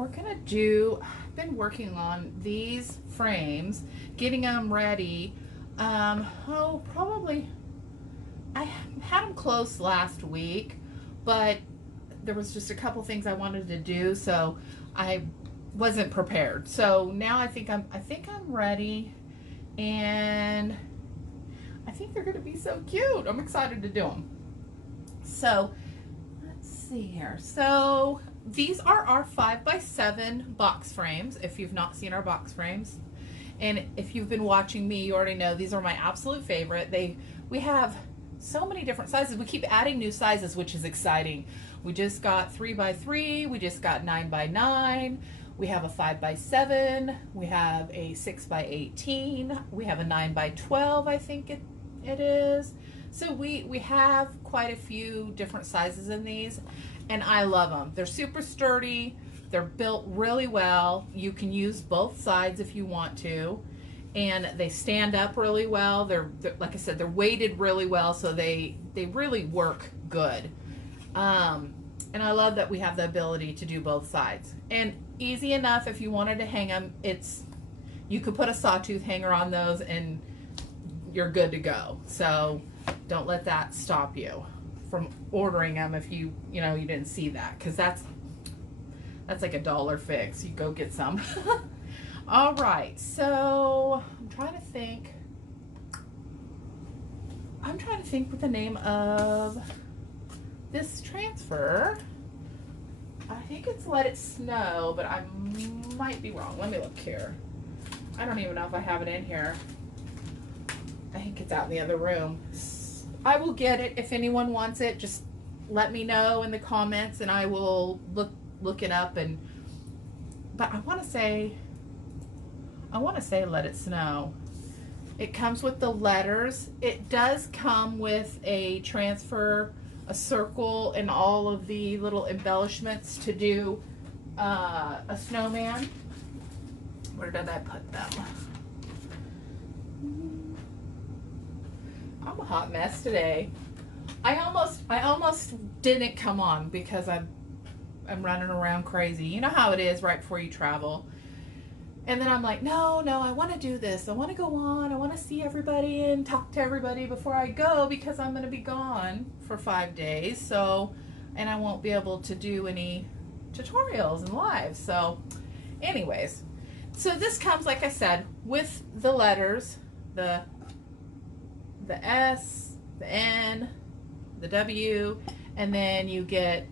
we're gonna do, I've been working on these frames, getting them ready. Probably, I had them close last week, but there was just a couple things I wanted to do, so I wasn't prepared. So now I think I'm ready, and I think they're gonna be so cute. I'm excited to do them. So let's see here. So these are our 5x7 box frames. If you've not seen our box frames, and if you've been watching me, you already know these are my absolute favorite. We have so many different sizes. We keep adding new sizes, which is exciting. We just got 3x3. We just got 9x9. We have a 5x7. We have a 6x18. We have a 9x12, I think it is. So we have quite a few different sizes in these, and I love them. They're super sturdy. They're built really well. You can use both sides if you want to, and they stand up really well. They're like I said, they're weighted really well, so they really work good. And I love that we have the ability to do both sides, and easy enough. If you wanted to hang them, you could put a sawtooth hanger on those and you're good to go. So don't let that stop you from ordering them if you didn't see that, because that's like $1 fix. You go get some. All right, so I'm trying to think what the name of this transfer. I think it's Let It Snow, but I might be wrong. Let me look here. I don't even know if I have it in here. I think it's out in the other room. I will get it. If anyone wants it, just let me know in the comments and I will look it up. But I want to say Let It Snow. It comes with the letters. It does come with a transfer, a circle, and all of the little embellishments to do a snowman. Where did I put them? I'm a hot mess today. I almost didn't come on because I'm running around crazy. You know how it is right before you travel. And then I'm like, no, I want to do this. I want to go on. I want to see everybody and talk to everybody before I go, because I'm going to be gone for 5 days. So, and I won't be able to do any tutorials and lives. So anyways, so this comes, like I said, with the letters, the S, the N, the W, and then you get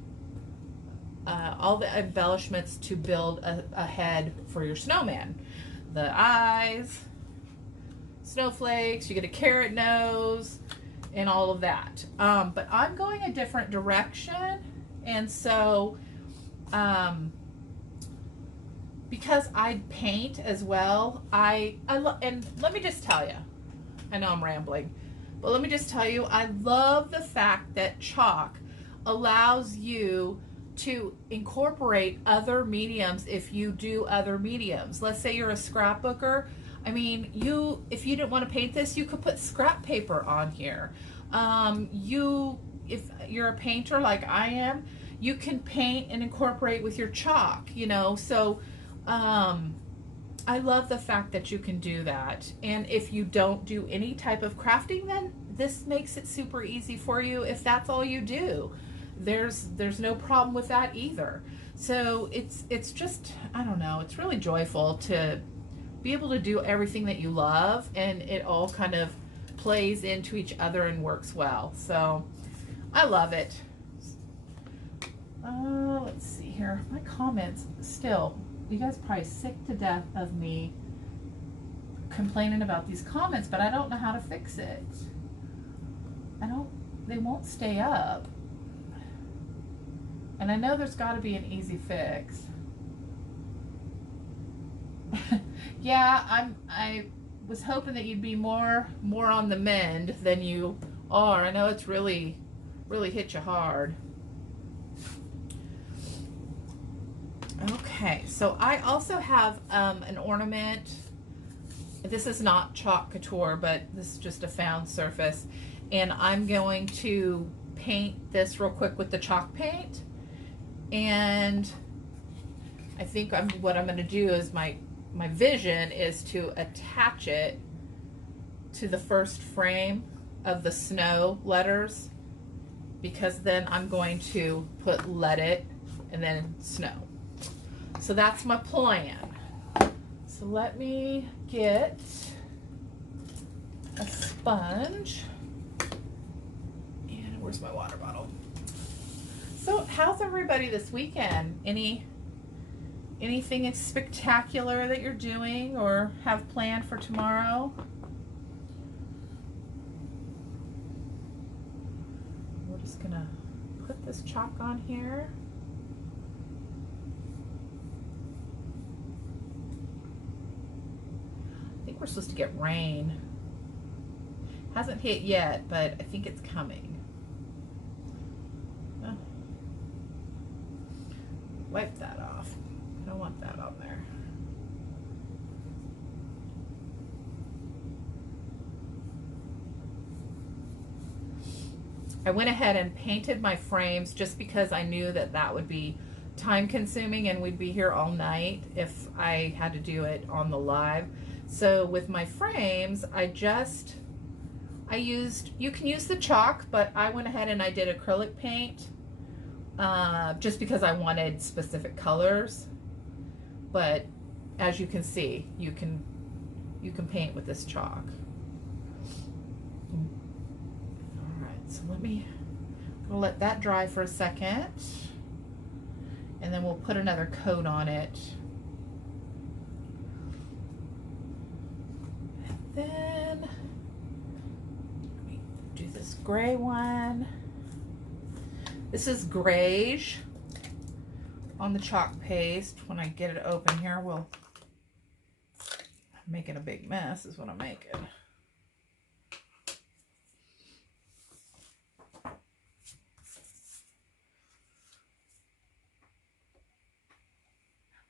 all the embellishments to build a head for your snowman. The eyes, snowflakes, you get a carrot nose, and all of that. But I'm going a different direction, and so because I paint as well, and let me just tell you, I know I'm rambling, but let me just tell you, I love the fact that chalk allows you to incorporate other mediums if you do other mediums. Let's say you're a scrapbooker. I mean, if you didn't want to paint this, you could put scrap paper on here. If you're a painter like I am, you can paint and incorporate with your chalk, so I love the fact that you can do that. And if you don't do any type of crafting, then this makes it super easy for you if that's all you do. There's no problem with that either. So it's just, I don't know, it's really joyful to be able to do everything that you love, and it all kind of plays into each other and works well. So I love it. Let's see here. My comments still, you guys are probably sick to death of me complaining about these comments, but I don't know how to fix it. They won't stay up. And I know there's got to be an easy fix. Yeah, I was hoping that you'd be more on the mend than you are. I know it's really hit you hard. Okay, so I also have an ornament. This is not chalk couture, but this is just a found surface, and I'm going to paint this real quick with the chalk paint. And I think what I'm going to do is my vision is to attach it to the first frame of the snow letters, because then I'm going to put let it and then snow. So that's my plan. So let me get a sponge. And where's my water bottle? So how's everybody this weekend? Anything spectacular that you're doing or have planned for tomorrow? We're just gonna put this chalk on here. I think we're supposed to get rain. Hasn't hit yet, but I think it's coming. Oh. Wipe that off. I don't want that on there. I went ahead and painted my frames just because I knew that that would be time consuming and we'd be here all night if I had to do it on the live. So with my frames, you can use the chalk, but I went ahead and I did acrylic paint just because I wanted specific colors. But as you can see, you can paint with this chalk. All right, so I'm gonna let that dry for a second, and then we'll put another coat on it. And then let me do this gray one. This is grayish on the chalk paste. When I get it open here, I'm making a big mess is what I'm making.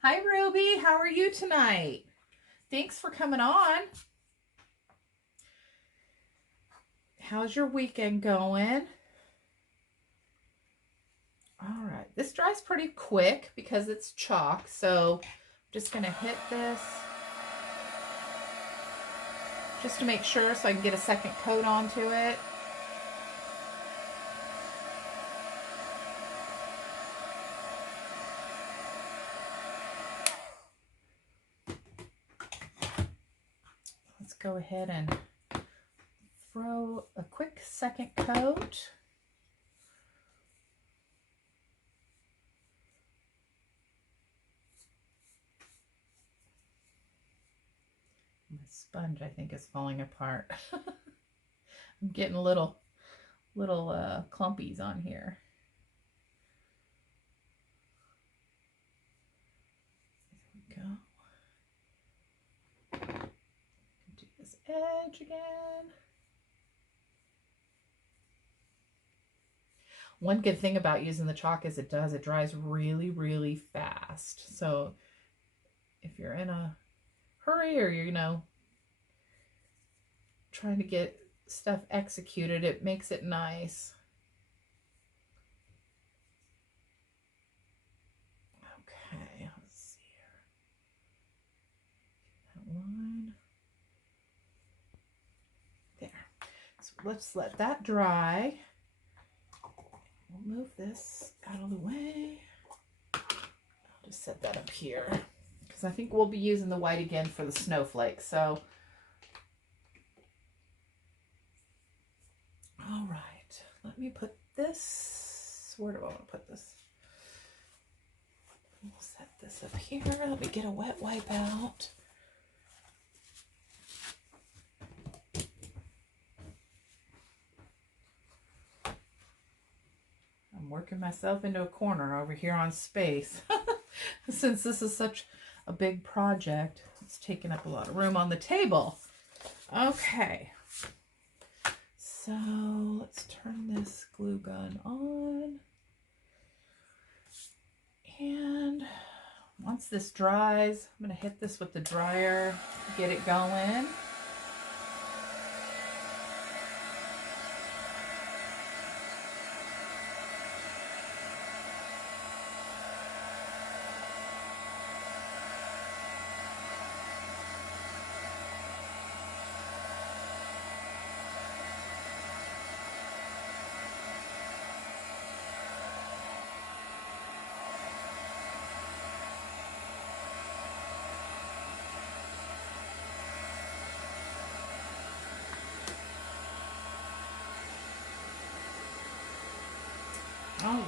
Hi Ruby, how are you tonight? Thanks for coming on. How's your weekend going? All right, this dries pretty quick because it's chalk, so I'm just gonna hit this just to make sure so I can get a second coat onto it. Let's go ahead and throw a quick second coat. My sponge, I think, is falling apart. I'm getting little clumpies on here. There we go. Do this edge again. One good thing about using the chalk is it dries really, really fast. So if you're in a hurry or you're, trying to get stuff executed, it makes it nice. Okay, let's see here. That one. There. So let's let that dry. We'll move this out of the way. I'll just set that up here because I think we'll be using the white again for the snowflakes. So, all right, let me put this. Where do I want to put this? We'll set this up here. Let me get a wet wipe out. I'm working myself into a corner over here on space. Since this is such a big project, it's taking up a lot of room on the table. Okay. So let's turn this glue gun on. And once this dries, I'm going to hit this with the dryer to get it going.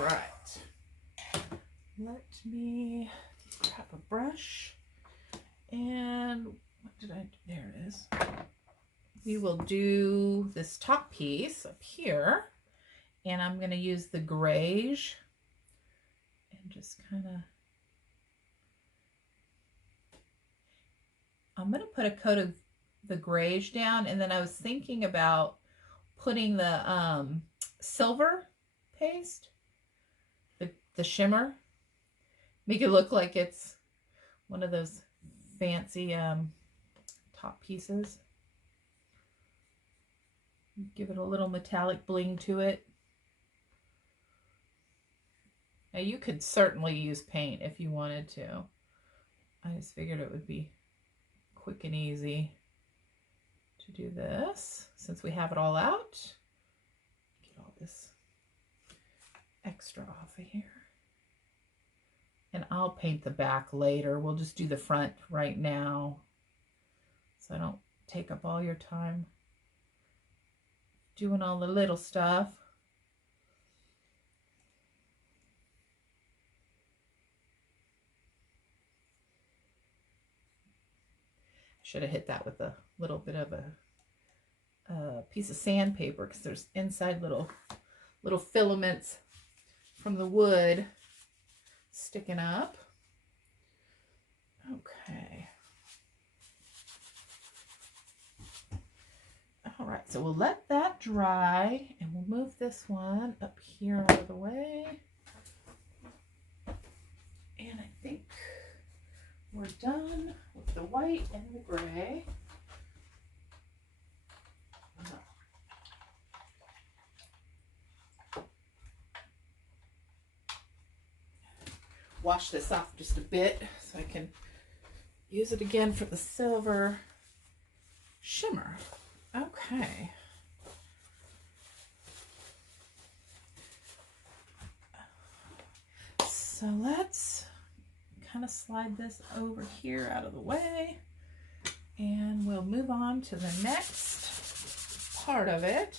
right. Let me grab a brush. And what did I do? There it is. We will do this top piece up here. And I'm going to use the grayish and just kind of, I'm going to put a coat of the grayish down, and then I was thinking about putting the silver paste, the shimmer, make it look like it's one of those fancy top pieces. Give it a little metallic bling to it. Now you could certainly use paint if you wanted to. I just figured it would be quick and easy to do this since we have it all out. Get all this extra off of here. And I'll paint the back later. We'll just do the front right now so I don't take up all your time doing all the little stuff. Should have hit that with a little bit of a piece of sandpaper, because there's inside little filaments from the wood sticking up. Okay. All right, so we'll let that dry, and we'll move this one up here out of the way. And I think we're done with the white and the gray. Wash this off just a bit so I can use it again for the silver shimmer. Okay. So let's kind of slide this over here out of the way, and we'll move on to the next part of it.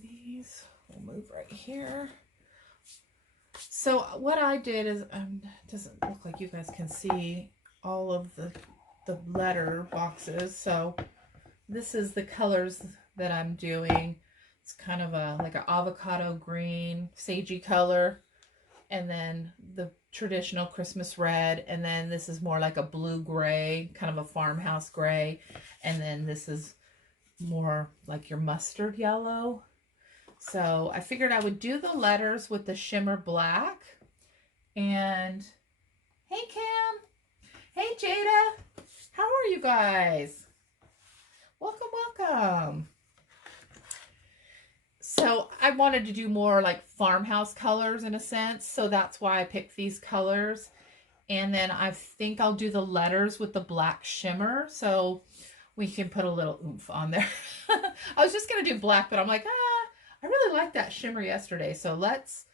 These will move right here. So what I did is, it doesn't look like you guys can see all of the letter boxes. So this is the colors that I'm doing. It's kind of like an avocado green, sagey color, and then the traditional Christmas red, and then this is more like a blue gray, kind of a farmhouse gray, and then this is more like your mustard yellow. So I figured I would do the letters with the shimmer black. And hey Cam, hey Jada, how are you guys? Welcome, welcome. So I wanted to do more like farmhouse colors in a sense, so that's why I picked these colors. And then I think I'll do the letters with the black shimmer, so we can put a little oomph on there. I was just gonna do black, but I'm like, I really liked that shimmer yesterday, so let's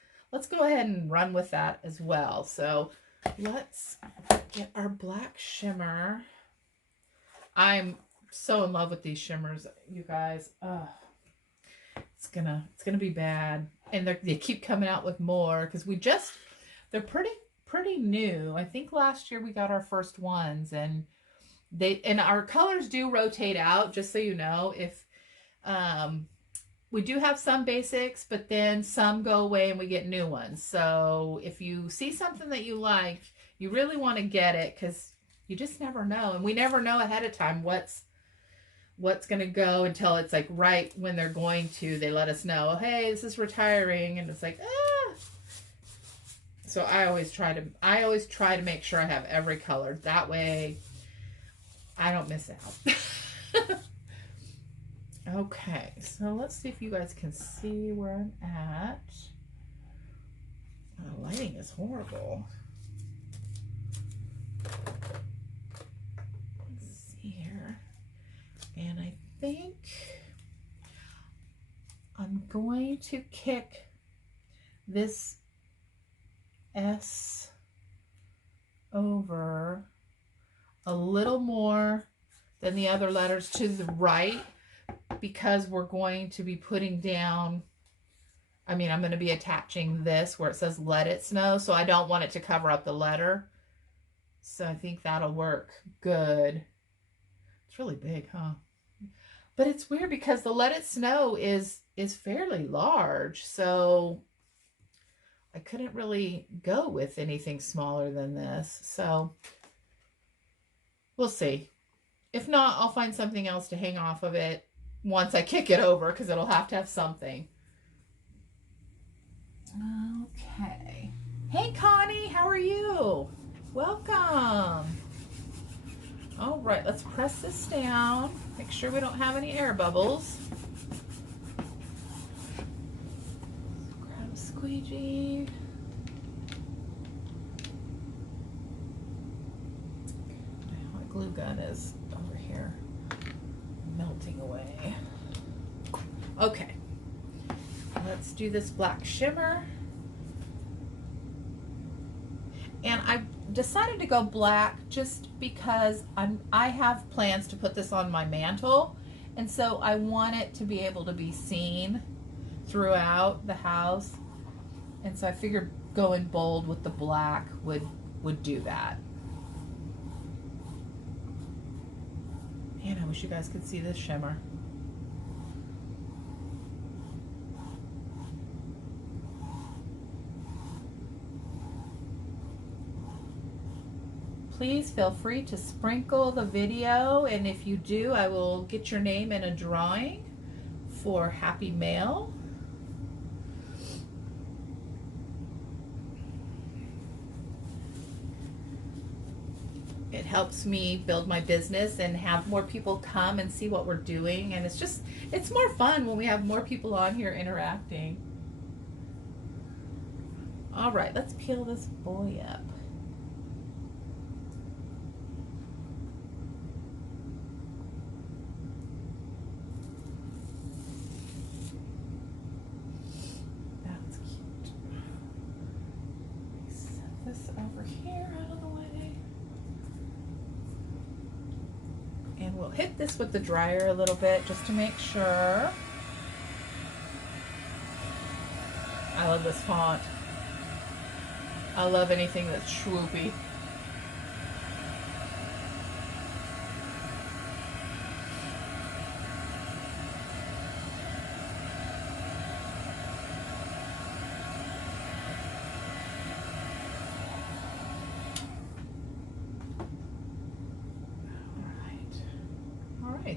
go ahead and run with that as well. So let's get our black shimmer. I'm so in love with these shimmers, you guys. It's gonna be bad, and they keep coming out with more because they're pretty new. I think last year we got our first ones, and our colors do rotate out, just so you know. If we do have some basics, but then some go away and we get new ones. So if you see something that you like, you really want to get it, because you just never know, and we never know ahead of time what's going to go until it's like right when they're going to. They let us know, hey, this is retiring, and it's like, ah. So I always try to make sure I have every color. That way I don't miss out. Okay, so let's see if you guys can see where I'm at. The lighting is horrible. Let's see here. And I think I'm going to kick this S over a little more than the other letters to the right, because we're going to be putting down, I'm going to be attaching this where it says let it snow, so I don't want it to cover up the letter. So I think that'll work good. It's really big, huh? But it's weird because the let it snow is fairly large, so I couldn't really go with anything smaller than this. So we'll see. If not, I'll find something else to hang off of it once I kick it over, because it'll have to have something. Okay. Hey, Connie, how are you? Welcome. All right, let's press this down. Make sure we don't have any air bubbles. Grab a squeegee. My glue gun is over here melting away. Okay. Let's do this black shimmer. And I decided to go black just because I have plans to put this on my mantle, and so I want it to be able to be seen throughout the house, and so I figured going bold with the black would do that. Man, I wish you guys could see this shimmer. Please feel free to sprinkle the video, and if you do, I will get your name in a drawing for Happy Mail. It helps me build my business and have more people come and see what we're doing, and it's more fun when we have more people on here interacting. All right, let's peel this boy up. Over here out of the way, and we'll hit this with the dryer a little bit just to make sure. I love this font. I love anything that's swoopy.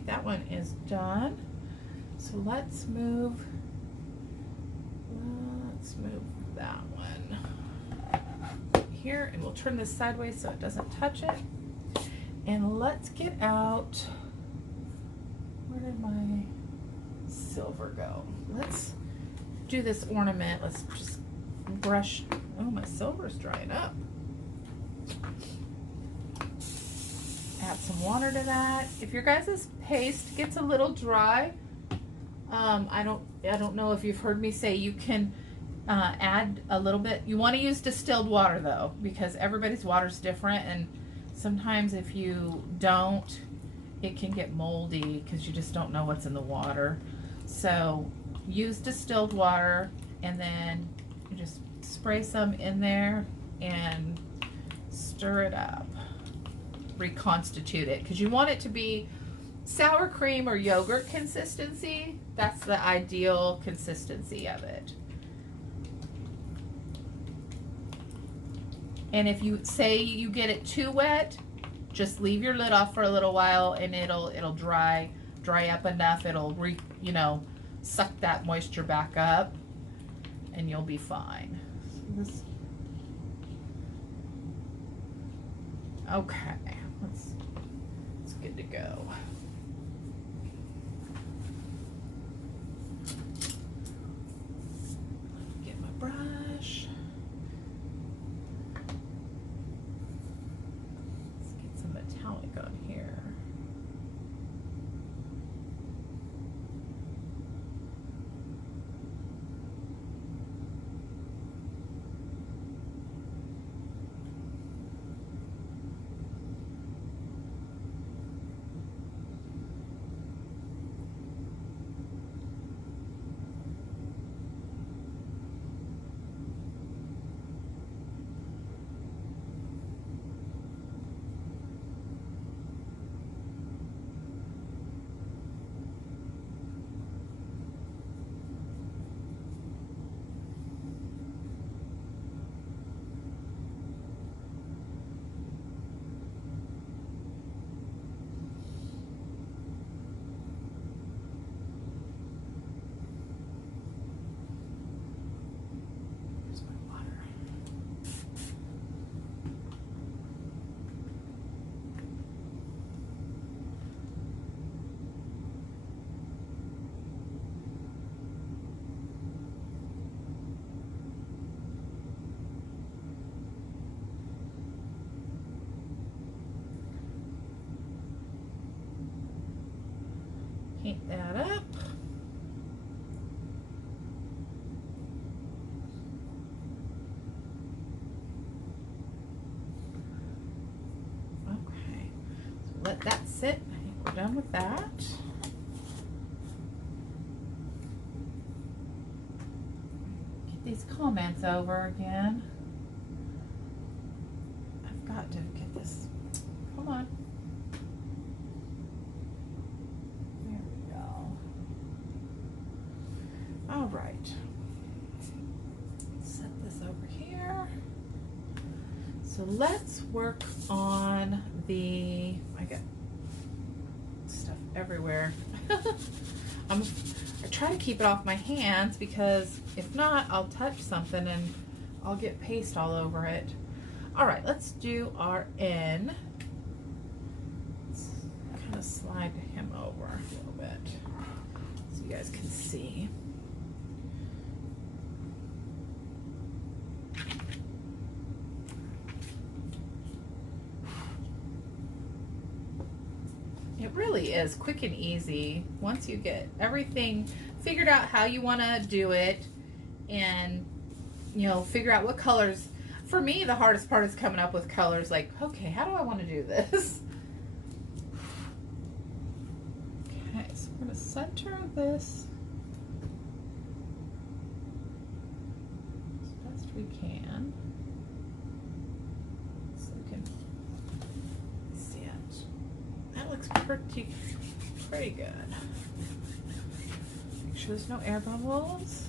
That one is done. So let's move that one here, and we'll turn this sideways so it doesn't touch it. And let's get out, where did my silver go? Let's do this ornament. Let's just brush, oh, my silver's drying up. Add some water to that. If your guys' paste gets a little dry, I don't know if you've heard me say you can add a little bit. You want to use distilled water though, because everybody's water's different, and sometimes if you don't, it can get moldy because you just don't know what's in the water. So use distilled water, and then you just spray some in there and stir it up. Reconstitute it, because you want it to be sour cream or yogurt consistency. That's the ideal consistency of it. And if you say you get it too wet, just leave your lid off for a little while, and it'll dry up enough. It'll suck that moisture back up, and you'll be fine. Okay. It's good to go. Get my brush. Let's get some metallic on here. paint that up. Okay, so let that sit. I think we're done with that. Get these comments over again. I've got to get this. Come on. There we go. All right. Set this over here. So let's work on the, I got stuff everywhere. I try to keep it off my hands because if not, I'll touch something and I'll get paste all over it. All right, let's do our N. Let's kind of slide him over a little bit so you guys can see. It really is quick and easy once you get everything figured out how you want to do it, and you know, figure out what colors. For me, the hardest part is coming up with colors. Like, okay, how do I want to do this? Okay, so we're going to center this as best we can so we can see it. That looks pretty good. Make sure there's no air bubbles.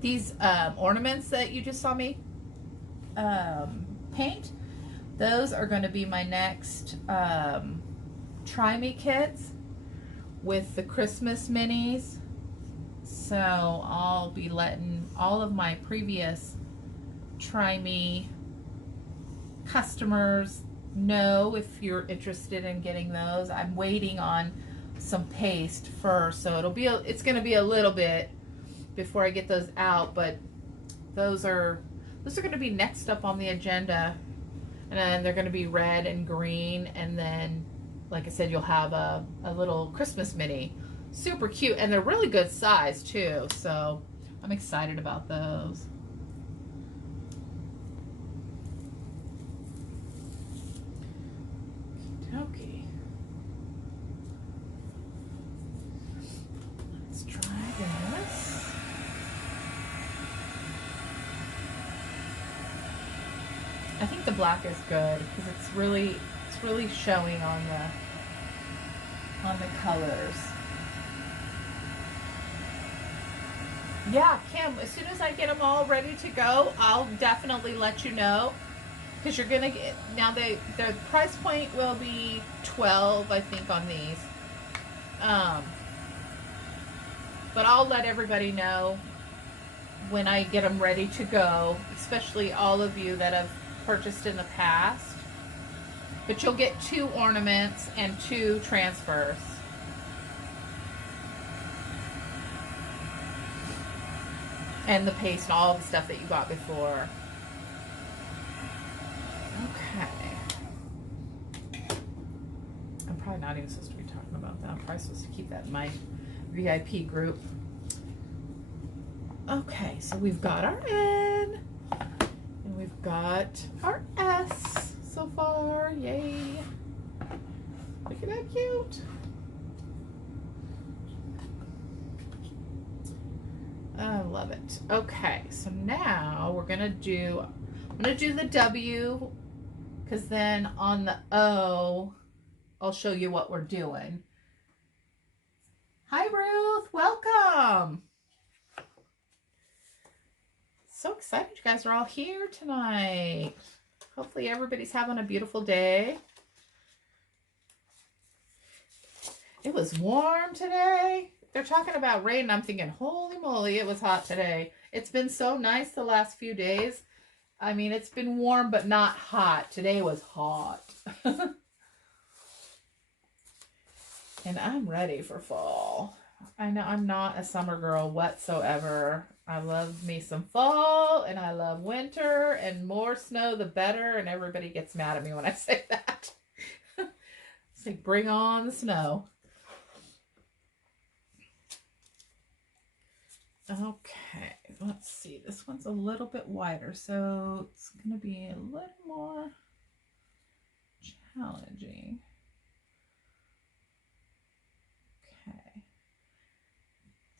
These ornaments that you just saw me paint, those are going to be my next Try Me kits with the Christmas minis. So I'll be letting all of my previous Try Me customers know if you're interested in getting those. I'm waiting on some paste first, so it's going to be a little bit before I get those out, but those are going to be next up on the agenda, and then they're going to be red and green, and then like I said, you'll have a little Christmas mini. Super cute, and they're really good size too, so I'm excited about those. Okay, let's try this. I think the black is good because it's really showing on the colors. Yeah, Kim, as soon as I get them all ready to go, I'll definitely let you know, because you're gonna get, now their price point will be $12, I think, on these. But I'll let everybody know when I get them ready to go, especially all of you that have purchased in the past. But you'll get 2 ornaments and 2 transfers. And the paste and all the stuff that you got before. Okay. I'm probably not even supposed to be talking about that. I'm probably supposed to keep that in my VIP group. Okay, so we've got our N. And we've got our S so far. Yay. Look at that cute. I love it. Okay, so now we're gonna do, I'm gonna do the W, because then on the O, I'll show you what we're doing. Hi Ruth, welcome. So excited you guys are all here tonight. Hopefully everybody's having a beautiful day. It was warm today. They're talking about rain. I'm thinking, holy moly, it was hot today. It's been so nice the last few days. I mean, it's been warm, but not hot. Today was hot. And I'm ready for fall. I know I'm not a summer girl whatsoever. I love me some fall, and I love winter, and more snow the better, and everybody gets mad at me when I say that. It's like, bring on the snow. Okay, let's see. This one's a little bit wider, so it's going to be a little more challenging. Okay,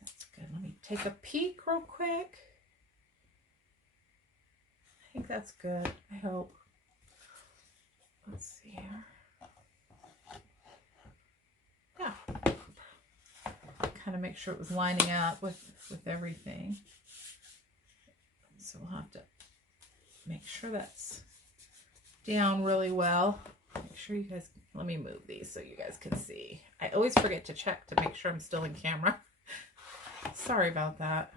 that's good. Let me take a peek real quick. I think that's good. I hope. Let's see here. Yeah. Kind of make sure it was lining up with everything. So we'll have to make sure that's down really well. Make sure you guys, let me move these so you guys can see. I always forget to check to make sure I'm still in camera. Sorry about that.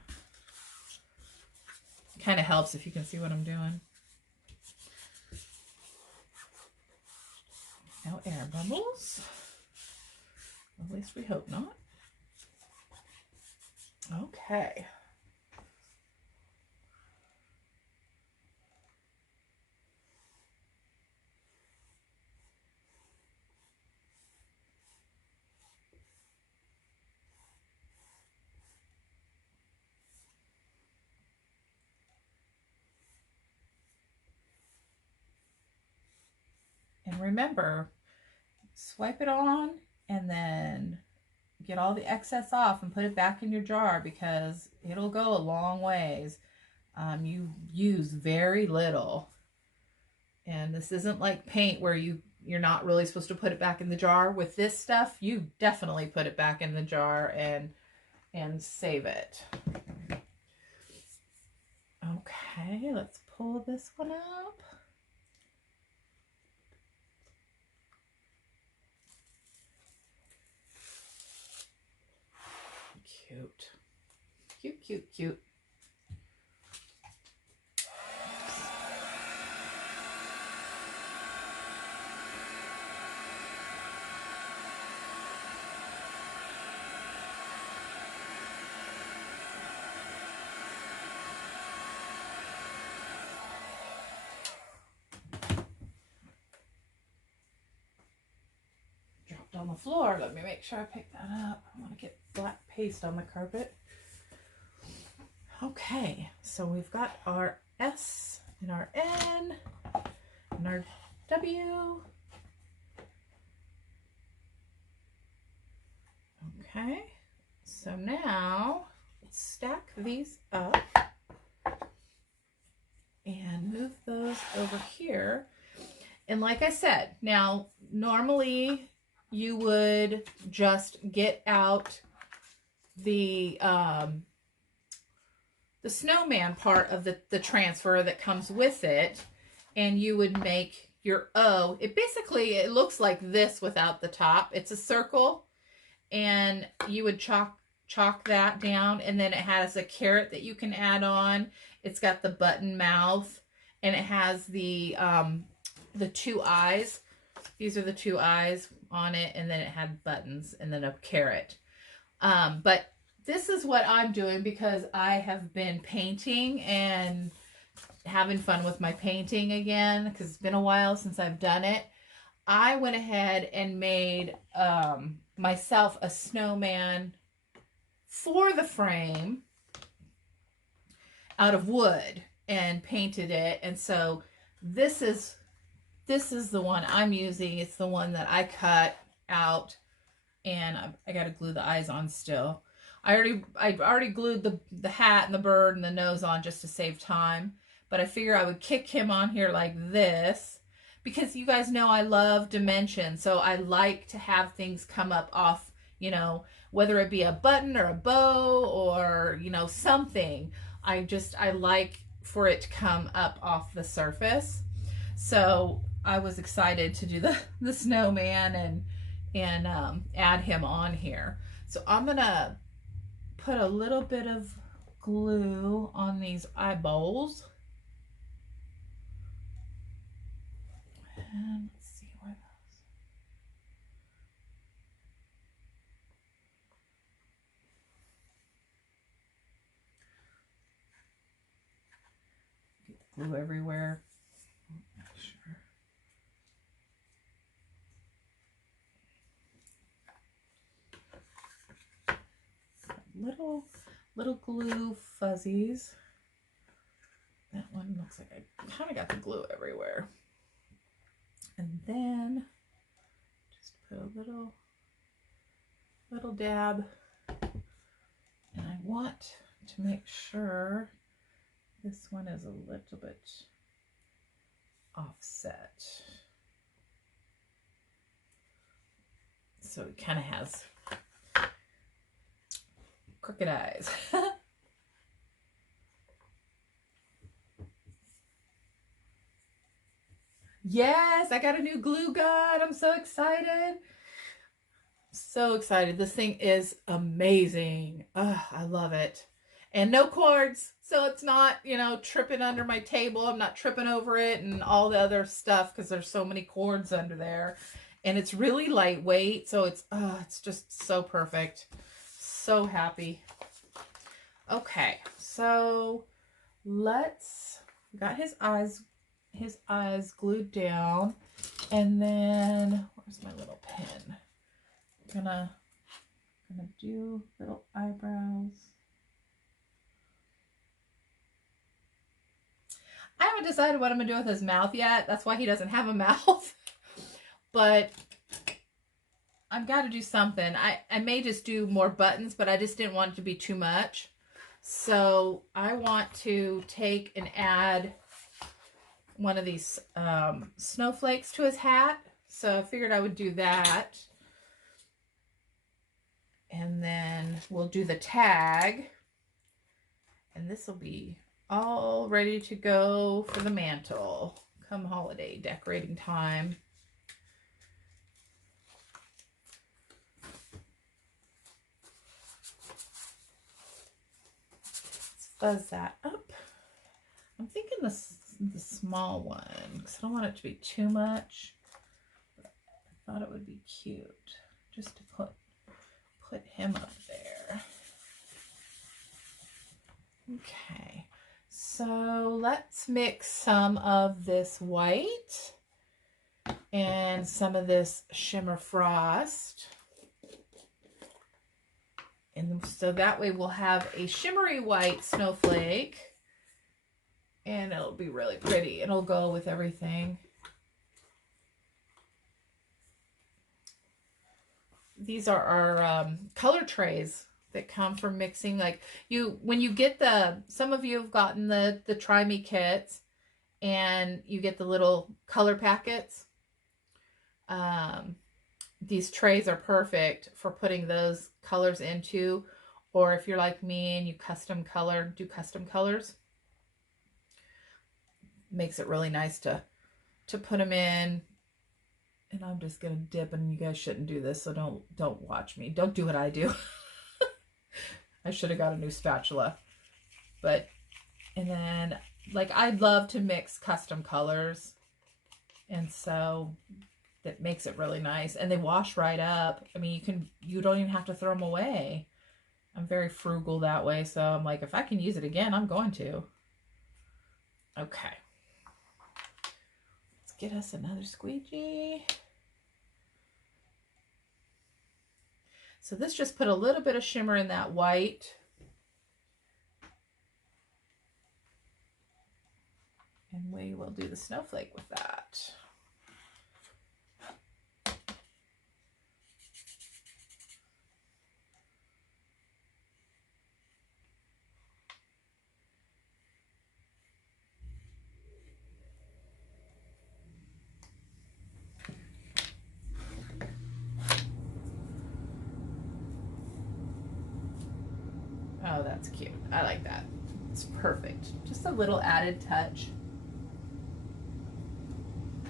Kind of helps if you can see what I'm doing. No air bubbles. At least we hope not. Okay. And remember, swipe it on and then get all the excess off and put it back in your jar, because it'll go a long ways. You use very little. And this isn't like paint where you're not really supposed to put it back in the jar. With this stuff, you definitely put it back in the jar and save it. Okay, let's pull this one up. Cute. Cute, cute, cute. Dropped on the floor. Let me make sure I pick that up. I want to get black paste on the carpet. Okay, so we've got our S and our N and our W. Okay, so now let's stack these up and move those over here. And like I said, now normally you would just get out the snowman part of the transfer that comes with it, and you would make your O. It looks like this without the top. It's a circle, and you would chalk that down, and then it has a carrot that you can add on. It's got the button mouth, and it has the two eyes. These are the two eyes on it, and then it had buttons and then a carrot. But this is what I'm doing because I have been painting and having fun with my painting again, because it's been a while since I've done it. I went ahead and made myself a snowman for the frame out of wood and painted it. And so this is the one I'm using. It's the one that I cut out, and I got to glue the eyes on still. I already glued the hat and the bird and the nose on just to save time, but I figure I would kick him on here like this, because you guys know I love dimension. So I like to have things come up off, you know, whether it be a button or a bow or, you know, something. I like for it to come up off the surface. So I was excited to do the snowman and add him on here. So I'm gonna put a little bit of glue on these eyeballs. And let's see where those. Get the glue everywhere. Make sure. Little glue fuzzies. That one looks like I kind of got the glue everywhere. And then just put a little dab. And I want to make sure this one is a little bit offset. So it kind of has crooked eyes. Yes, I got a new glue gun. I'm so excited. So excited. This thing is amazing. I love it. And no cords. So it's not, you know, tripping under my table. I'm not tripping over it and all the other stuff because there's so many cords under there. And it's really lightweight. So it's just so perfect. So happy. Okay, so we got his eyes glued down, and then where's my little pen? I'm gonna do little eyebrows. I haven't decided what I'm gonna do with his mouth yet. That's why he doesn't have a mouth. But I've got to do something. I may just do more buttons, but I just didn't want it to be too much. So I want to take and add one of these snowflakes to his hat. So I figured I would do that. And then we'll do the tag. And this will be all ready to go for the mantle come holiday decorating time. Fuzz that up. I'm thinking the small one because I don't want it to be too much. But I thought it would be cute just to put him up there. Okay, so let's mix some of this white and some of this shimmer frost. And so that way we'll have a shimmery white snowflake and it'll be really pretty. It'll go with everything. These are our color trays that come from mixing. Like when you get some of you have gotten the Try Me kits and you get the little color packets. These trays are perfect for putting those colors into, or if you're like me and you do custom colors, makes it really nice to put them in. And I'm just gonna dip, and you guys shouldn't do this, so don't watch me. Don't do what I do. I should have got a new spatula. And then like I'd love to mix custom colors, and so that makes it really nice, and they wash right up. I mean, you don't even have to throw them away. I'm very frugal that way, so I'm like, if I can use it again, I'm going to. Okay. Let's get us another squeegee. So this just put a little bit of shimmer in that white. And we will do the snowflake with that. Oh, that's cute. I like that. It's perfect. Just a little added touch.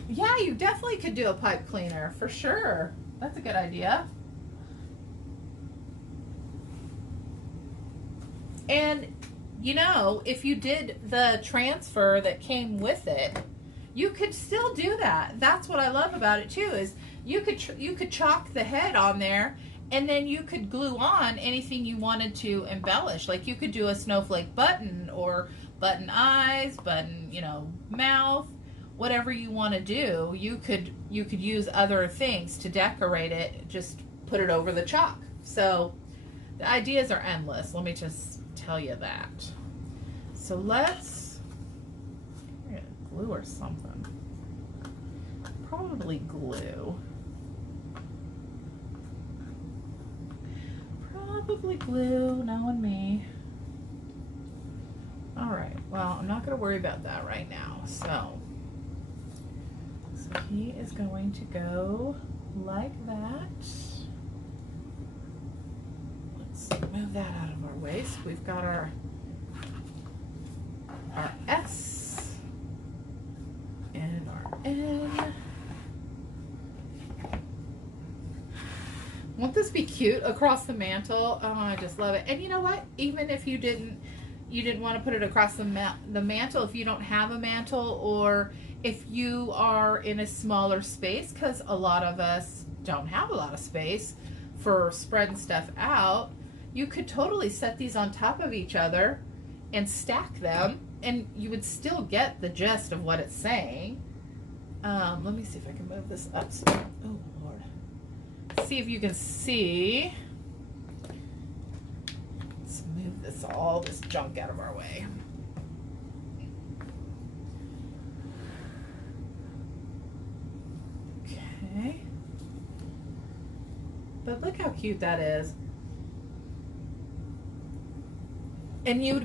Yeah, you definitely could do a pipe cleaner for sure. That's a good idea. And if you did the transfer that came with it, you could still do that. That's what I love about it too, is you could chalk the head on there, and then you could glue on anything you wanted to embellish. Like you could do a snowflake button, or button eyes, button, mouth, whatever you want to do. You could use other things to decorate it. Just put it over the chalk. So the ideas are endless. Let me just tell you that. So let's get glue or something. Probably glue. Probably glue, knowing me. All right, well, I'm not going to worry about that right now. So he is going to go like that. Let's move that out of our way. So we've got our S and our N. Won't this be cute across the mantle? Oh, I just love it. And you know what? Even if you didn't want to put it across the mantle, if you don't have a mantle, or if you are in a smaller space, because a lot of us don't have a lot of space for spreading stuff out, you could totally set these on top of each other and stack them, and you would still get the gist of what it's saying. Let me see if I can move this up. Oh, Lord. See if you can see. Let's move all this junk out of our way. Okay. But look how cute that is. And you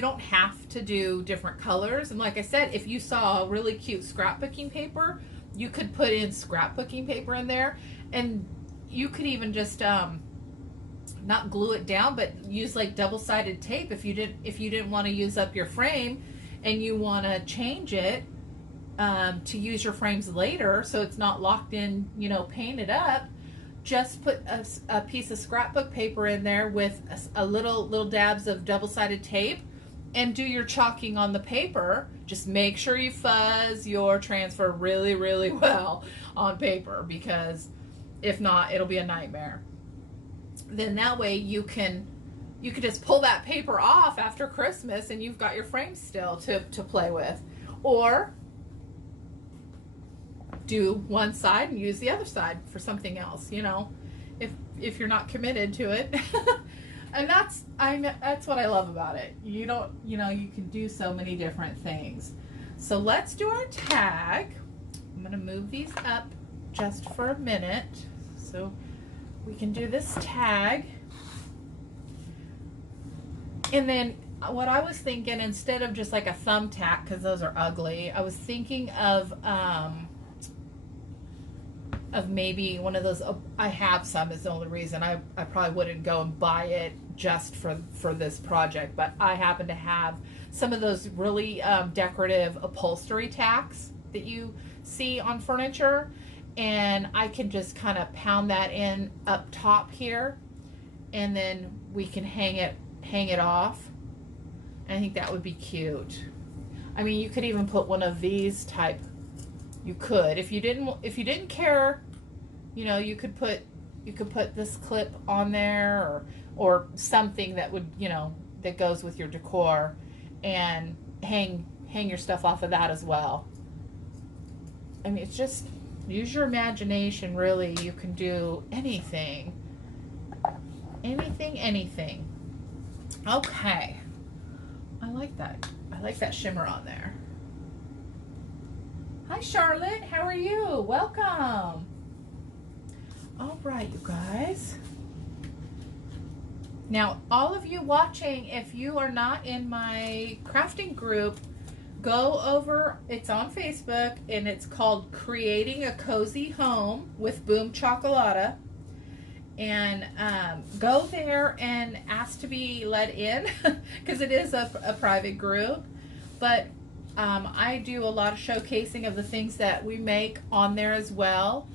don't have to do different colors. And like I said, if you saw a really cute scrapbooking paper, you could put in scrapbooking paper in there, and you could even just not glue it down, but use like double-sided tape if you didn't want to use up your frame and you want to change it to use your frames later, so it's not locked in, painted up. Just put a piece of scrapbook paper in there with a little dabs of double-sided tape, and do your chalking on the paper. Just make sure you fuzz your transfer really, really well on paper, because if not, it'll be a nightmare. Then that way you can just pull that paper off after Christmas, and you've got your frame still to play with. Or do one side and use the other side for something else, if you're not committed to it. And that's what I love about it. You can do so many different things. So let's do our tag. I'm going to move these up just for a minute so we can do this tag. And then what I was thinking, instead of just like a thumbtack, because those are ugly, I was thinking of maybe one of those. I have some, is the only reason. I probably wouldn't go and buy it just for this project, but I happen to have some of those really decorative upholstery tacks that you see on furniture, and I can just kind of pound that in up top here, and then we can hang it off. And I think that would be cute. I mean, you could even put one of these type. You could, if you didn't care, you could put this clip on there, or something that would, that goes with your decor, and hang your stuff off of that as well. I mean, it's just, use your imagination, really. You can do anything. Anything. Okay. I like that shimmer on there. Hi, Charlotte. How are you? Welcome. All right, you guys. Now, all of you watching, if you are not in my crafting group, go over. It's on Facebook, and it's called Creating a Cozy Home with Boomchalkalotta. And go there and ask to be let in, because it is a private group. But I do a lot of showcasing of the things that we make on there as well.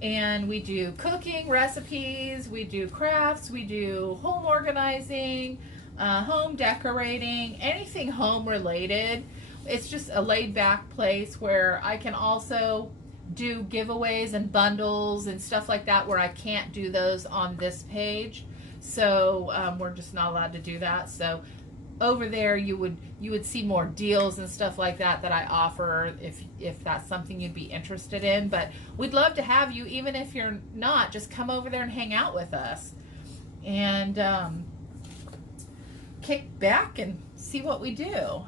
And we do cooking recipes, we do crafts, we do home organizing, home decorating, anything home related. It's just a laid back place where I can also do giveaways and bundles and stuff like that where I can't do those on this page. So we're just not allowed to do that. So over there you would see more deals and stuff like that that I offer if that's something you'd be interested in. But we'd love to have you, even if you're not, just come over there and hang out with us and kick back and see what we do.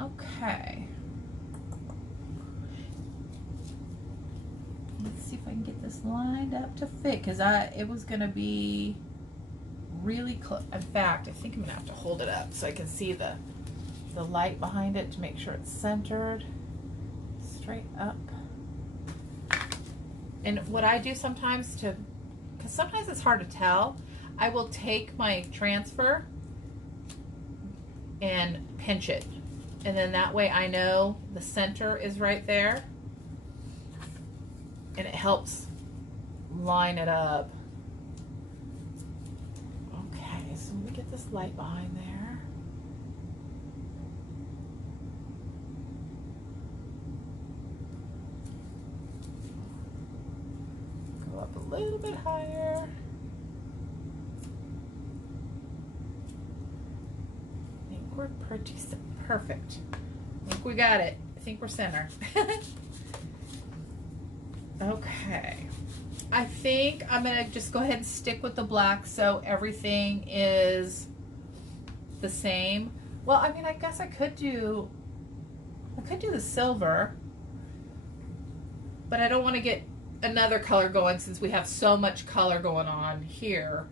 Okay. Let's see if I can get this lined up to fit, because it was gonna be really close. In fact, I think I'm gonna have to hold it up so I can see the light behind it to make sure it's centered straight up. And what I do sometimes because sometimes it's hard to tell, I will take my transfer and pinch it, and then that way I know the center is right there, and it helps line it up. Okay, so let me get this light behind there. Go up a little bit higher. I think we're pretty perfect. I think we got it. I think we're center. Okay. I think I'm gonna just go ahead and stick with the black so everything is the same. Well, I mean, I guess I could do the silver, but I don't want to get another color going since we have so much color going on here.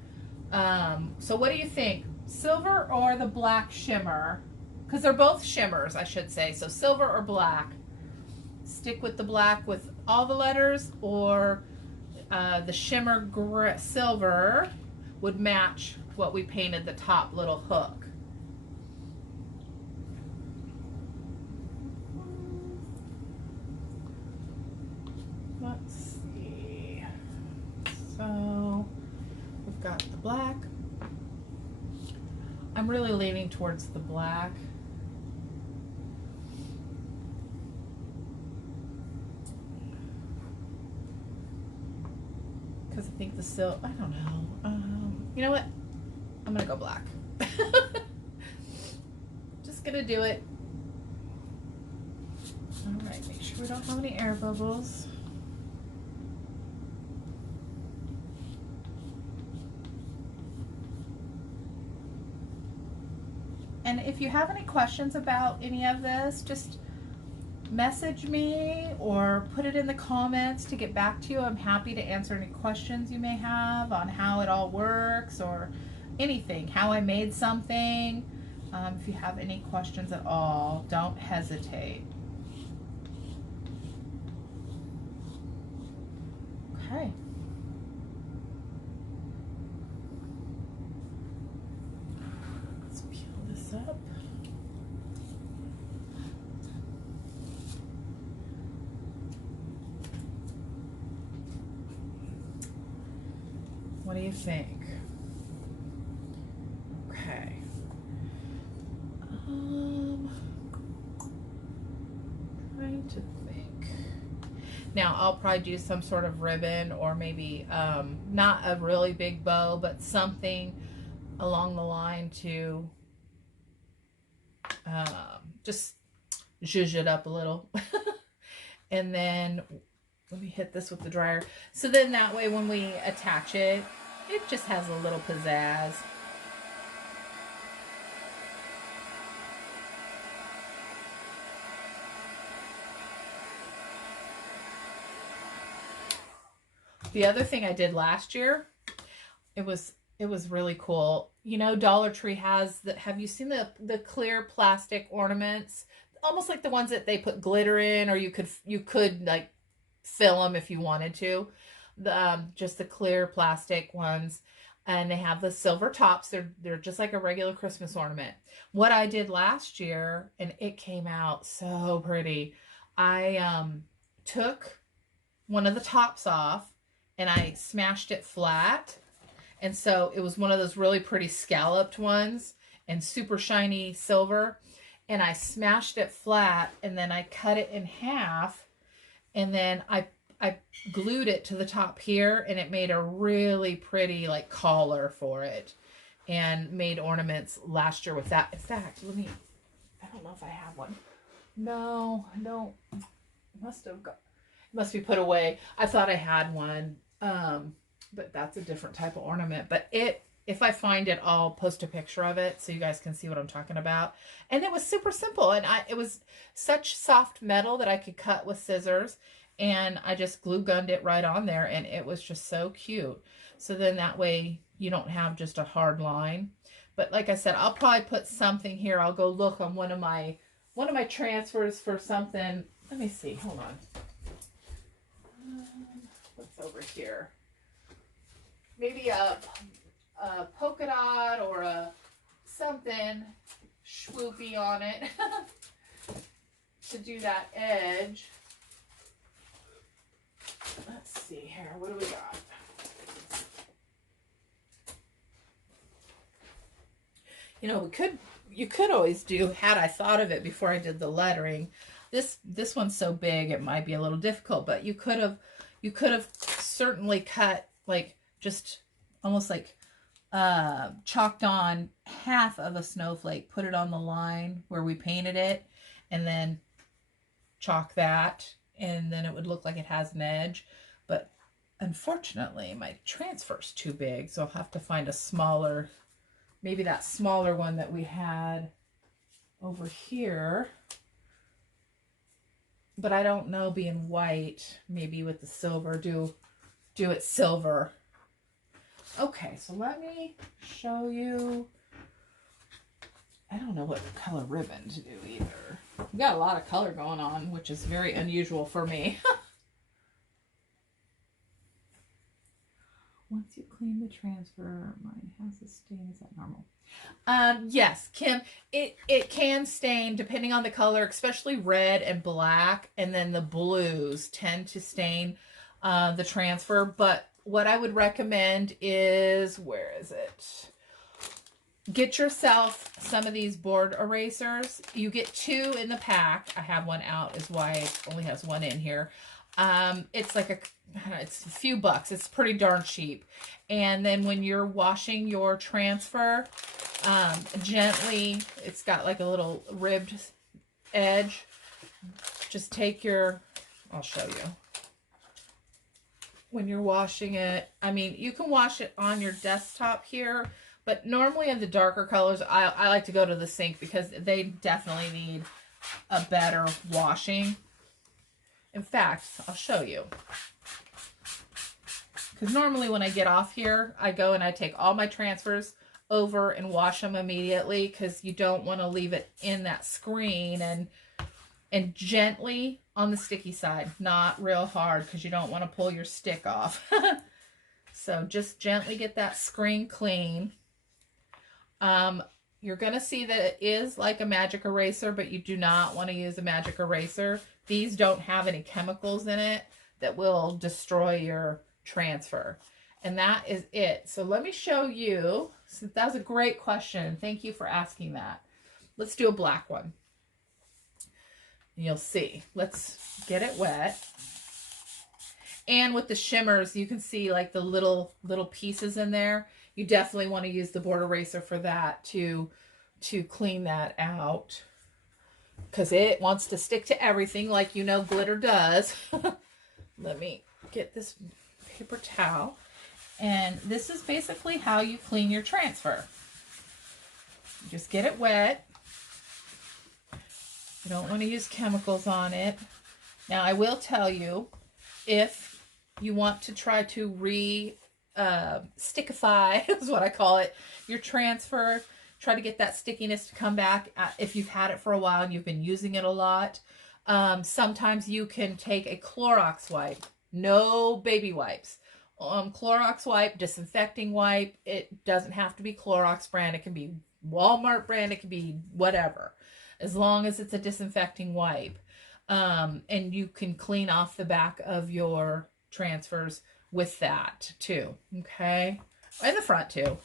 So what do you think? Silver or the black shimmer? Because they're both shimmers, I should say. So silver or black? Stick with the black with all the letters, or the shimmer silver would match what we painted the top little hook. Let's see. So we've got the black. I'm really leaning towards the black. Because I think the silk, I don't know. You know what? I'm gonna go black. Just gonna do it. All right, make sure we don't have any air bubbles. And if you have any questions about any of this, just message me or put it in the comments to get back to you. I'm happy to answer any questions you may have on how it all works or anything, how I made something. If you have any questions at all, don't hesitate. Okay. Let's peel this up. What do you think? Okay. Trying to think. Now I'll probably do some sort of ribbon, or maybe not a really big bow, but something along the line to just zhuzh it up a little. And then let me hit this with the dryer. So then that way when we attach it, it just has a little pizzazz. The other thing I did last year, it was really cool. You know, Dollar Tree has have you seen the clear plastic ornaments? Almost like the ones that they put glitter in, or you could like fill them if you wanted to. Just the clear plastic ones, and they have the silver tops. They're just like a regular Christmas ornament. What I did last year, and it came out so pretty. I took one of the tops off and I smashed it flat, And so it was one of those really pretty scalloped ones and super shiny silver. And I smashed it flat and then I cut it in half and then I glued it to the top here and it made a really pretty like collar for it and made ornaments last year with that. In fact, I don't know if I have one. No, I don't. Must be put away. I thought I had one. But that's a different type of ornament. But if I find it, I'll post a picture of it so you guys can see what I'm talking about. And it was super simple. And it was such soft metal that I could cut with scissors. And I just glue gunned it right on there. And it was just so cute. So then that way you don't have just a hard line. But like I said, I'll probably put something here. I'll go look on one of my transfers for something. Let me see. Hold on. What's over here? Maybe a polka dot or a something swoopy on it to do that edge. Let's see here. What do we got? You know, you could always do, had I thought of it before I did the lettering. This one's so big it might be a little difficult, but you could have certainly cut like just almost like chalked on half of a snowflake, put it on the line where we painted it, and then chalk that, and then it would look like it has an edge. But unfortunately, my transfer's too big, so I'll have to find a smaller, maybe that smaller one that we had over here. But I don't know, being white, maybe with the silver, do it silver. Okay, so let me show you. I don't know what color ribbon to do either. We got a lot of color going on, which is very unusual for me. Once you clean the transfer, mine has a stain. Is that normal? Yes, Kim, it can stain depending on the color, especially red and black, and then the blues tend to stain the transfer. But what I would recommend is, where is it? Get yourself some of these board erasers. You get 2 in the pack. I have one out, is why it only has 1 in here. It's like it's a few bucks. It's pretty darn cheap. And then when you're washing your transfer, gently, it's got like a little ribbed edge. Just take I'll show you. When you're washing it, I mean, you can wash it on your desktop here, but normally in the darker colors, I like to go to the sink because they definitely need a better washing. In fact, I'll show you. Because normally when I get off here, I go and I take all my transfers over and wash them immediately, because you don't want to leave it in that screen, and gently on the sticky side, not real hard, because you don't want to pull your stick off. So just gently get that screen clean. You're going to see that it is like a magic eraser, but you do not want to use a magic eraser. These don't have any chemicals in it that will destroy your transfer. And that is it. So let me show you. So that was a great question. Thank you for asking that. Let's do a black one. And you'll see. Let's get it wet. And with the shimmers, you can see like the little pieces in there. You definitely want to use the board eraser for that to clean that out, because it wants to stick to everything, like you know glitter does. Let me get this paper towel. And this is basically how you clean your transfer. You just get it wet. You don't want to use chemicals on it. Now I will tell you, if you want to try to stickify is what I call it, your transfer, try to get that stickiness to come back if you've had it for a while and you've been using it a lot. Sometimes you can take a Clorox wipe, no baby wipes. Clorox wipe, disinfecting wipe. It doesn't have to be Clorox brand. It can be Walmart brand. It can be whatever, as long as it's a disinfecting wipe. And you can clean off the back of your transfers with that too. Okay. In the front too.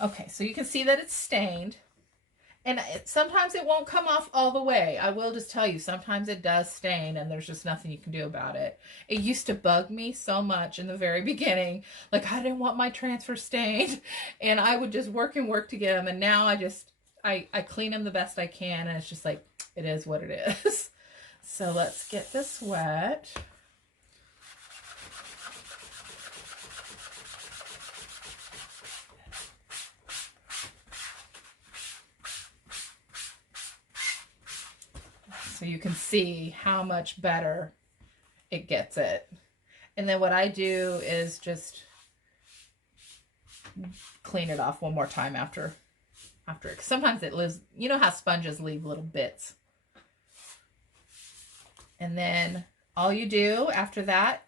Okay, so you can see that it's stained. And sometimes it won't come off all the way. I will just tell you, sometimes it does stain and there's just nothing you can do about it. It used to bug me so much in the very beginning. Like, I didn't want my transfer stained. And I would just work and work to get them. And now I clean them the best I can. And it's just like, it is what it is. So let's get this wet. So you can see how much better it gets it. And then what I do is just clean it off one more time after it. Sometimes it lives, you know how sponges leave little bits. And then all you do after that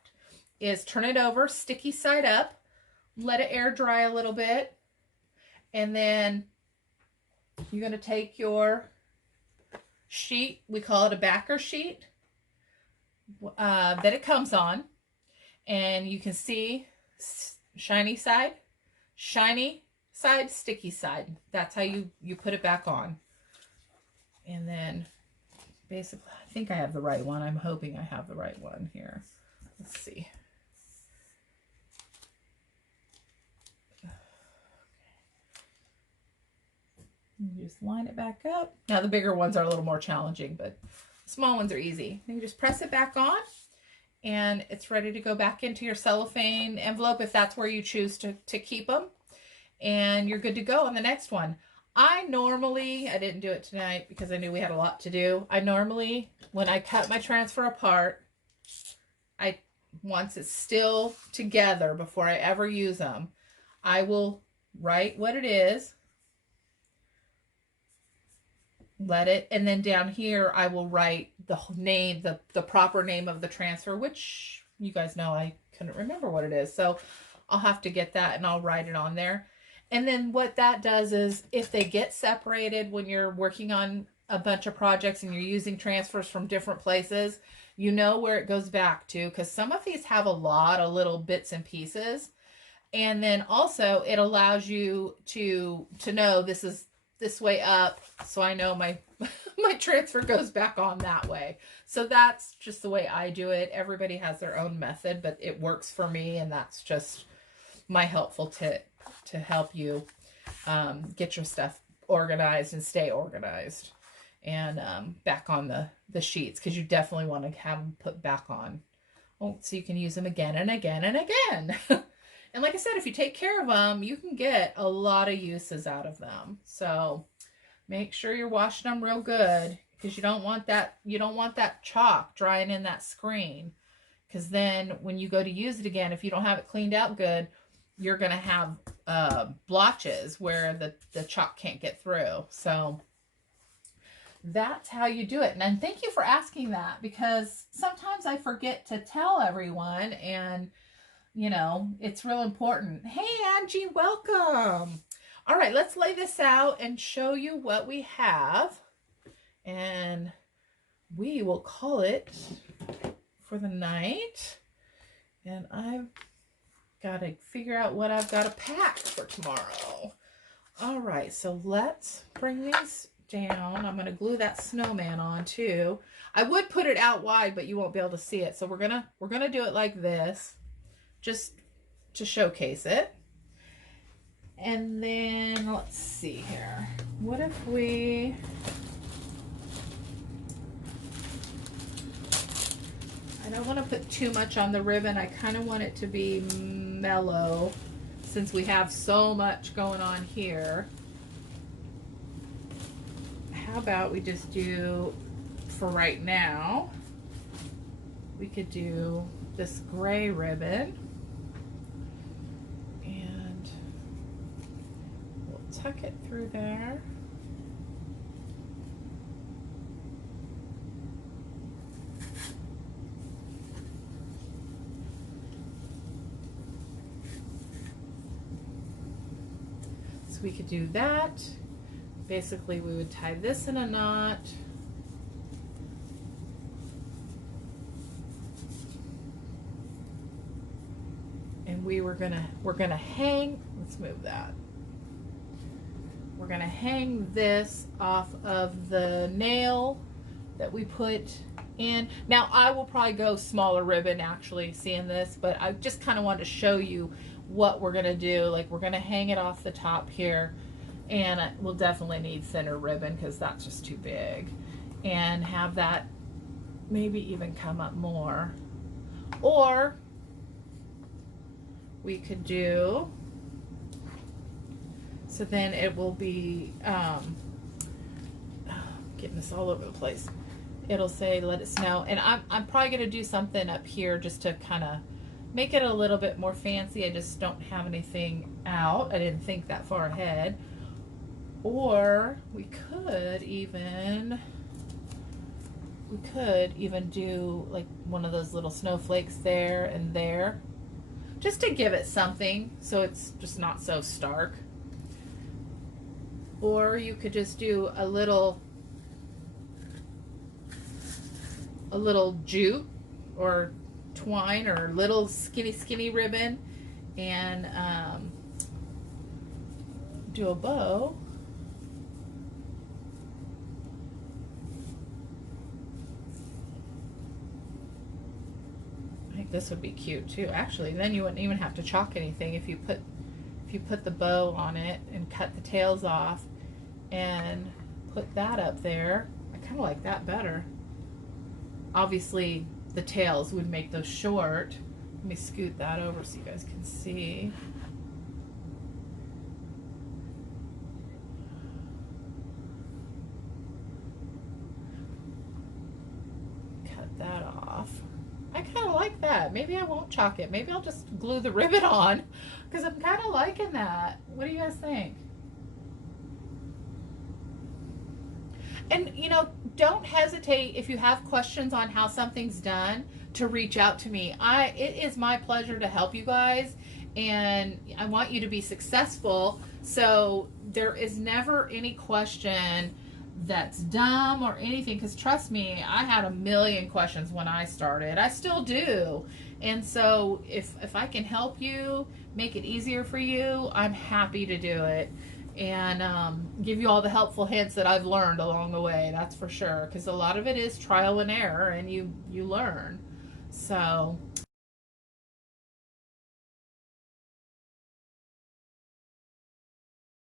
is turn it over, sticky side up, let it air dry a little bit. And then you're going to take your sheet, we call it a backer sheet, that it comes on, and you can see shiny side, sticky side. That's how you put it back on. And then basically, I think I have the right one. I'm hoping I have the right one here. Let's see. You just line it back up. Now the bigger ones are a little more challenging, but the small ones are easy. Then you just press it back on and it's ready to go back into your cellophane envelope if that's where you choose to keep them. And you're good to go on the next one. I didn't do it tonight because I knew we had a lot to do. I normally, when I cut my transfer apart, once it's still together before I ever use them, I will write what it is, and then down here I will write the name, the proper name of the transfer, which you guys know I couldn't remember what it is. So I'll have to get that and I'll write it on there. And then what that does is if they get separated when you're working on a bunch of projects and you're using transfers from different places, you know where it goes back to, because some of these have a lot of little bits and pieces. And then also it allows you to know this is this way up, so I know my transfer goes back on that way. So that's just the way I do it. Everybody has their own method, but it works for me, and that's just my helpful tip to help you get your stuff organized and stay organized. And back on the sheets, because you definitely want to have them put back on. Oh, so you can use them again and again and again. And like I said, if you take care of them, you can get a lot of uses out of them. So make sure you're washing them real good, because you don't want that chalk drying in that screen. Because then when you go to use it again, if you don't have it cleaned out good, you're going to have blotches where the chalk can't get through. So that's how you do it. And thank you for asking that, because sometimes I forget to tell everyone, and you know, it's real important. Hey, Angie, welcome. All right, let's lay this out and show you what we have. And we will call it for the night. And I've got to figure out what I've got to pack for tomorrow. All right, so let's bring these down. I'm going to glue that snowman on too. I would put it out wide, but you won't be able to see it. So we're going to do it like this, just to showcase it. And then let's see here. What if we I don't want to put too much on the ribbon. I kind of want it to be mellow since we have so much going on here. How about we just do, for right now, we could do this gray ribbon. And we'll tuck it through there. So we could do that. Basically, we would tie this in a knot. And we're gonna hang, let's move that. We're gonna hang this off of the nail that we put in. Now I will probably go smaller ribbon actually seeing this, but I just kind of wanted to show you what we're gonna do. Like we're gonna hang it off the top here, and we'll definitely need thinner ribbon because that's just too big, and have that maybe even come up more. Or we could do, so then it will be, getting this all over the place. It'll say let it snow, and I'm probably gonna do something up here just to kind of make it a little bit more fancy. I just don't have anything out. I didn't think that far ahead. Or we could even do like one of those little snowflakes there and there, just to give it something so it's just not so stark. Or you could just do a little jute or twine or little skinny ribbon and do a bow. I think this would be cute too. Actually, then you wouldn't even have to chalk anything if you put the bow on it and cut the tails off and put that up there. I kind of like that better. Obviously, the tails would make those short. Let me scoot that over so you guys can see. Cut that off. I kind of like that. Maybe I won't chalk it. Maybe I'll just glue the ribbon on because I'm kind of liking that. What do you guys think? And you know, don't hesitate if you have questions on how something's done to reach out to me. It is my pleasure to help you guys, and I want you to be successful. So there is never any question that's dumb or anything, because trust me, I had a million questions when I started. I still do. And so if I can help you, make it easier for you, I'm happy to do it. And give you all the helpful hints that I've learned along the way, that's for sure, because a lot of it is trial and error, and you learn. So